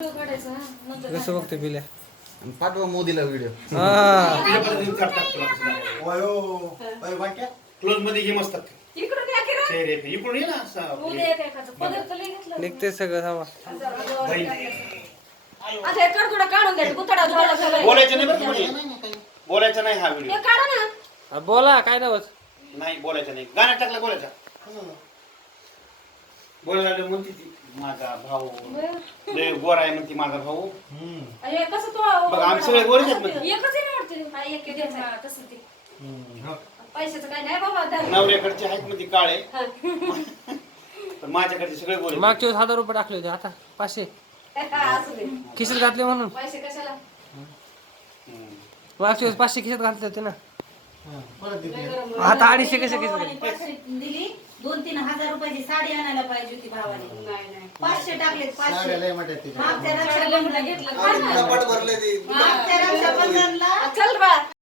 कसं बघते पिल्या आणि पाठवा मोदीला व्हिडिओ हा. क्लोजमध्ये गेम असतात. चेहरे. इकडून ये ना असं. निघते सगळं हे सगळं. बोलायचं नाही बरं का कोणी? बोलायचं नाही हा व्हिडिओ बोला काय नाही बोलायचं नाही. गाण्यात टाकला बोलायचा. बोलायला लागलं म्हणते ती माझा भाऊ बरं. लय गोरा आहे म्हणते माझा भाऊ हे कसं तो बघ, आम्ही सगळे गोरेच आहेत म्हणजे. एकच आहे ना वाटतं. हा, एक आहे द्यायचा. तसं ते. पैशाचं काय नाही बाबा धर. नवऱ्याकडचे आहेत म्हणते काळे हा. पण माझ्याकडचे सगळे गोरे मागच्या वेळेस हजार रुपये टाकले होते आता पाचशे असू दे. खिशात घातले म्हणून पैसे कशाला हम्म. मागच्या वेळेस पाचशे खिशात घातले होते ना लय गरम होईल. आता अडीचशे कसे खिशात भावाने घातले? पाचशे दिली दोन तीन हजार रुपयाची साडी आणायला पाहिजे होती भावाने. पाचशे टाकलेत पाचशे. लय मोठ्या आहेत तिच्या. मागच्या रक्षा घेतलं. मागच्या